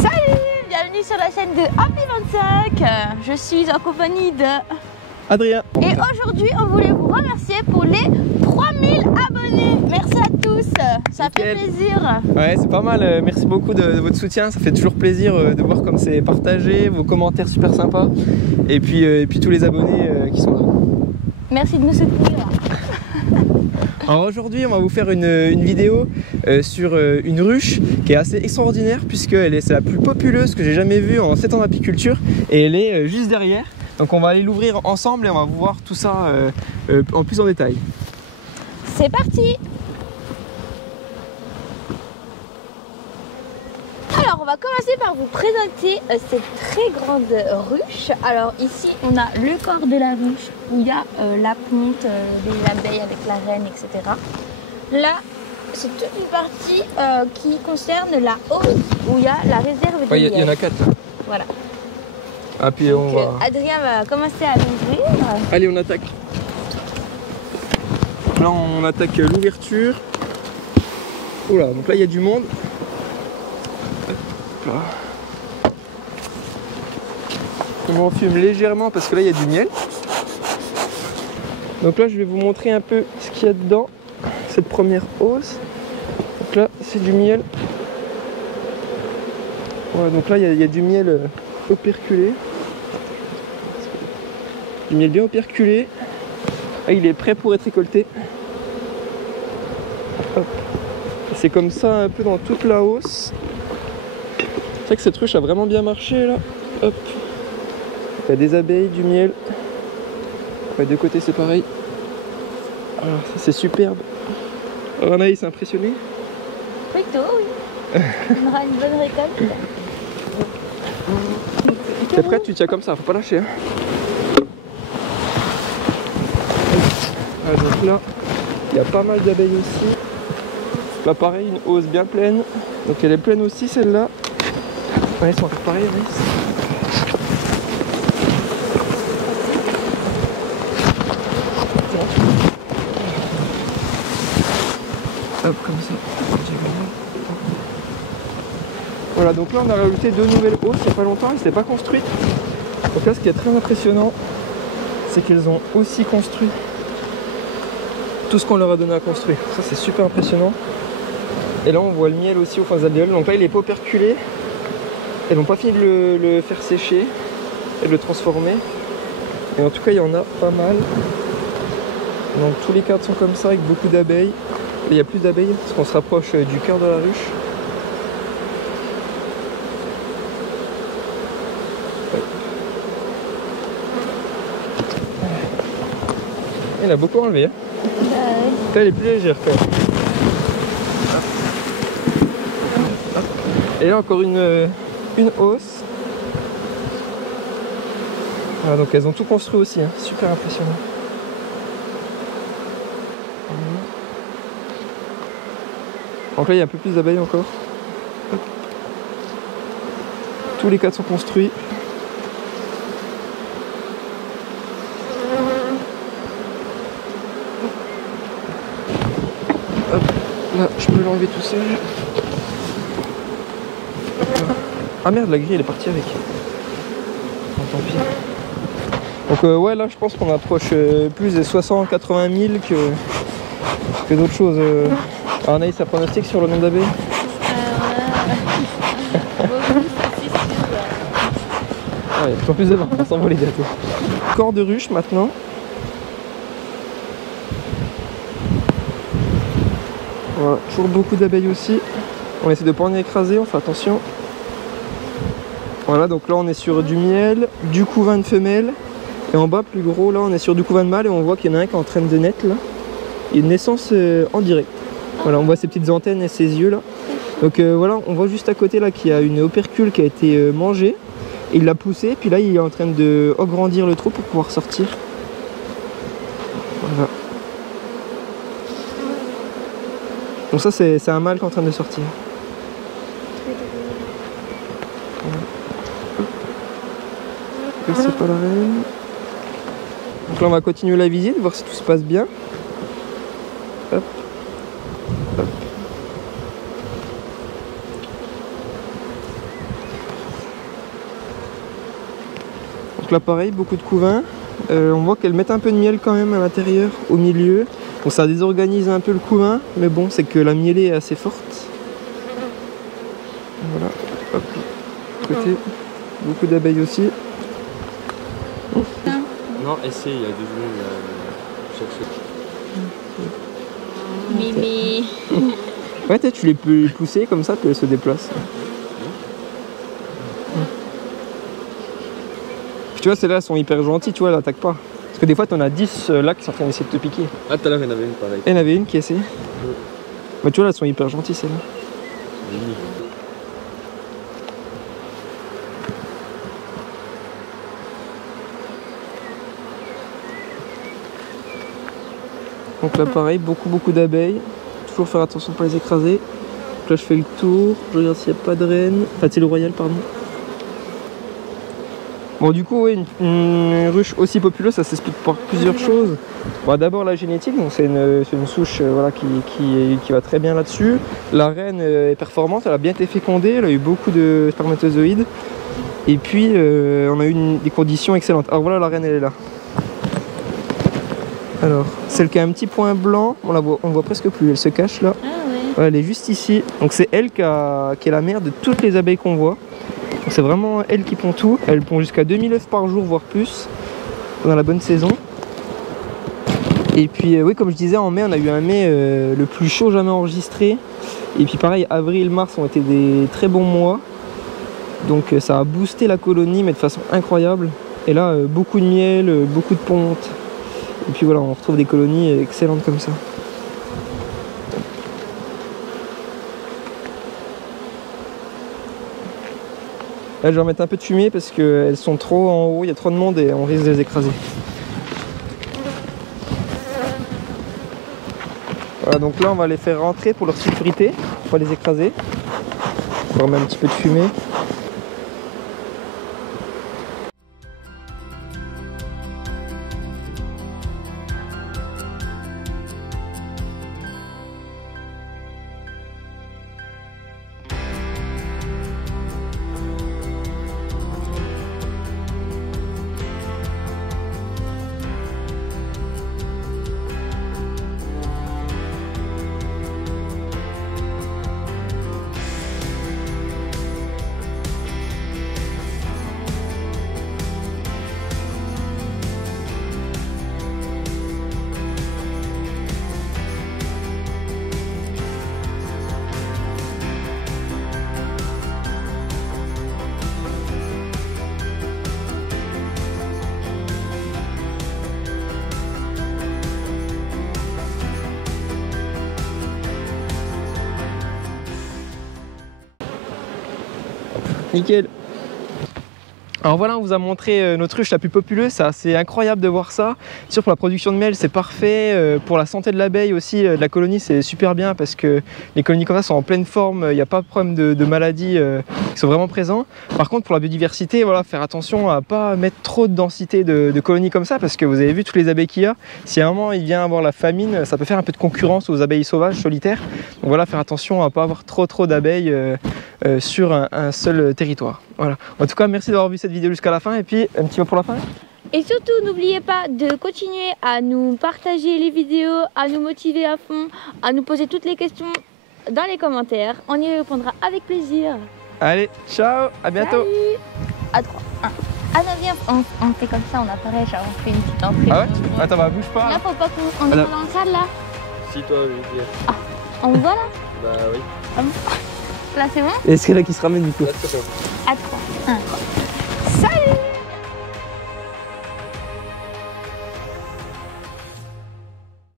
Salut, bienvenue sur la chaîne de Happy25. Je suis en compagnie de Adrien. Et aujourd'hui, on voulait vous remercier pour les 3000 abonnés. Merci à tous, ça fait plaisir. Ouais, c'est pas mal. Merci beaucoup de votre soutien. Ça fait toujours plaisir de voir comme c'est partagé, vos commentaires super sympas. Et puis tous les abonnés qui sont là. Merci de nous soutenir. Alors aujourd'hui, on va vous faire une vidéo sur une ruche qui est assez extraordinaire puisque c'est la plus populeuse que j'ai jamais vue en 7 ans d'apiculture et elle est juste derrière. Donc on va aller l'ouvrir ensemble et on va vous voir tout ça en plus en détail. C'est parti! Alors on va commencer par vous présenter cette très grande ruche. Alors ici on a le corps de la ruche où il y a la ponte des abeilles avec la reine, etc. Là c'est toute une partie qui concerne la hausse où il y a la réserve de miel. Il y en a 4. Voilà. Ah, puis donc, Adrien va commencer à l'ouvrir. Allez, on attaque. Là on attaque l'ouverture. Oula, donc là il y a du monde. On m'enfume légèrement parce que là il y a du miel. Donc là je vais vous montrer un peu ce qu'il y a dedans, cette première hausse. Donc là c'est du miel. Voilà, donc là il y a du miel operculé. Du miel bien operculé. Là, il est prêt pour être récolté. C'est comme ça un peu dans toute la hausse. C'est vrai que cette ruche a vraiment bien marché là. Hop. Il y a des abeilles, du miel. Ouais, de côté c'est pareil. Alors ça c'est superbe. Alors, Anaïs, c'est impressionné? Plutôt, oui. On aura une bonne récolte. T'es prête? Tu tiens comme ça, faut pas lâcher. Hein. Ah, donc là, il y a pas mal d'abeilles aussi. Là pareil, une hausse bien pleine. Donc elle est pleine aussi celle-là. Ouais, ils sont encore pareils, oui. Hop, comme ça. Voilà, donc là on a rajouté 2 nouvelles hausses il n'y a pas longtemps, elles n'étaient pas construites. Donc là ce qui est très impressionnant, c'est qu'ils ont aussi construit tout ce qu'on leur a donné à construire. Ça c'est super impressionnant. Et là on voit le miel aussi au fond des alvéoles. Donc là il est pas operculé. Elles n'ont pas fini de le faire sécher et de le transformer. Et en tout cas il y en a pas mal. Donc tous les cadres sont comme ça avec beaucoup d'abeilles. Il y a plus d'abeilles parce qu'on se rapproche du cœur de la ruche. Il a beaucoup enlevé. Hein. Elle est plus légère quand même. Et là encore une hausse. Voilà, donc elles ont tout construit aussi, hein. Super impressionnant. Donc là il y a un peu plus d'abeilles encore. Hop. Tous les cadres sont construits. Hop. Là je peux l'enlever tout seul. Ah merde, la grille elle est partie avec. Oh, tant pis. Donc ouais, là je pense qu'on approche plus des 60-80 000 que d'autres choses. Alors Anaïs, ça pronostic sur le nombre d'abeilles? Ouais, il y a plus de vent, on s'envoie les gâteaux. Corps de ruche maintenant. Voilà, toujours beaucoup d'abeilles aussi. On essaie de ne pas en écraser, on fait attention. Voilà, donc là on est sur du miel, du couvain de femelle. Et en bas, plus gros, là on est sur du couvain de mâle et on voit qu'il y en a un qui est en train de naître là. Il y a une naissance en direct. Voilà, on voit ses petites antennes et ses yeux là. Donc voilà, on voit juste à côté là qu'il y a une opercule qui a été mangée. Et il l'a poussée, puis là il est en train de agrandir le trou pour pouvoir sortir. Voilà. Donc ça c'est un mâle qui est en train de sortir. C'est pas la reine. Donc là on va continuer la visite, voir si tout se passe bien. Hop. Hop. Donc là pareil, beaucoup de couvains. On voit qu'elles mettent un peu de miel quand même à l'intérieur, au milieu. Donc ça désorganise un peu le couvain, mais bon, c'est que la mielée est assez forte. Voilà, hop, côté, beaucoup d'abeilles aussi. Non, essaye, il y a 2 secondes. Mimi. Ouais, tu les peux les pousser comme ça, puis elles se déplacent. Puis tu vois, celles-là sont hyper gentilles, tu vois, elles n'attaquent pas. Parce que des fois, t'en as 10 là qui sont en train d'essayer de te piquer. Ah, tout à l'heure, il y en avait une pareille. Il y en avait une qui essaie. Bah, tu vois, elles sont hyper gentilles celles-là. Donc là pareil, beaucoup d'abeilles. Toujours faire attention de ne pas les écraser. Donc là je fais le tour, je regarde s'il n'y a pas de reine. Enfin c'est le royal pardon. Bon du coup ouais, une ruche aussi populeuse ça s'explique par plusieurs choses. Bon, d'abord la génétique, donc c'est une souche voilà, qui va très bien là-dessus. La reine est performante, elle a bien été fécondée, elle a eu beaucoup de spermatozoïdes. Et puis on a eu des conditions excellentes. Alors voilà la reine elle est là. Alors, celle qui a un petit point blanc, on voit presque plus, elle se cache là. Ah ouais. Voilà, elle est juste ici. Donc c'est elle qui est la mère de toutes les abeilles qu'on voit. Donc c'est vraiment elle qui pond tout. Elle pond jusqu'à 2000 œufs par jour, voire plus, pendant la bonne saison. Et puis oui, comme je disais, en mai, on a eu un mai le plus chaud jamais enregistré. Et puis pareil, avril, mars ont été des très bons mois. Donc ça a boosté la colonie, mais de façon incroyable. Et là, beaucoup de miel, beaucoup de pontes. Et puis voilà, on retrouve des colonies excellentes comme ça. Là, je vais remettre un peu de fumée parce qu'elles sont trop en haut, il y a trop de monde et on risque de les écraser. Voilà, donc là, on va les faire rentrer pour leur sécurité, pour pas les écraser. On remet un petit peu de fumée. Nickel. Alors voilà, on vous a montré notre ruche la plus populeuse, c'est assez incroyable de voir ça. Sûr pour la production de miel c'est parfait, pour la santé de l'abeille aussi, de la colonie c'est super bien parce que les colonies comme ça sont en pleine forme, il n'y a pas de problème de maladies qui sont vraiment présents. Par contre pour la biodiversité, voilà, faire attention à ne pas mettre trop de densité de colonies comme ça parce que vous avez vu toutes les abeilles qu'il y a. Si à un moment il vient avoir la famine, ça peut faire un peu de concurrence aux abeilles sauvages, solitaires. Donc voilà, faire attention à ne pas avoir trop d'abeilles sur un seul territoire. Voilà. En tout cas, merci d'avoir vu cette vidéo jusqu'à la fin et puis un petit mot pour la fin. Et surtout, n'oubliez pas de continuer à nous partager les vidéos, à nous motiver à fond, à nous poser toutes les questions dans les commentaires. On y répondra avec plaisir. Allez, ciao, à bientôt. Salut. À 3, 1. Ah non, viens, on fait comme ça, on apparaît, genre on fait une petite entrée. Ah ouais? Attends, bah bouge pas. Là, faut pas qu'on est pas dans le cadre là. Si toi, oui. Ah, on voit là? Bah oui. Là, c'est bon? Et c'est là qui se ramène du coup. Là, c'est bon. À 3.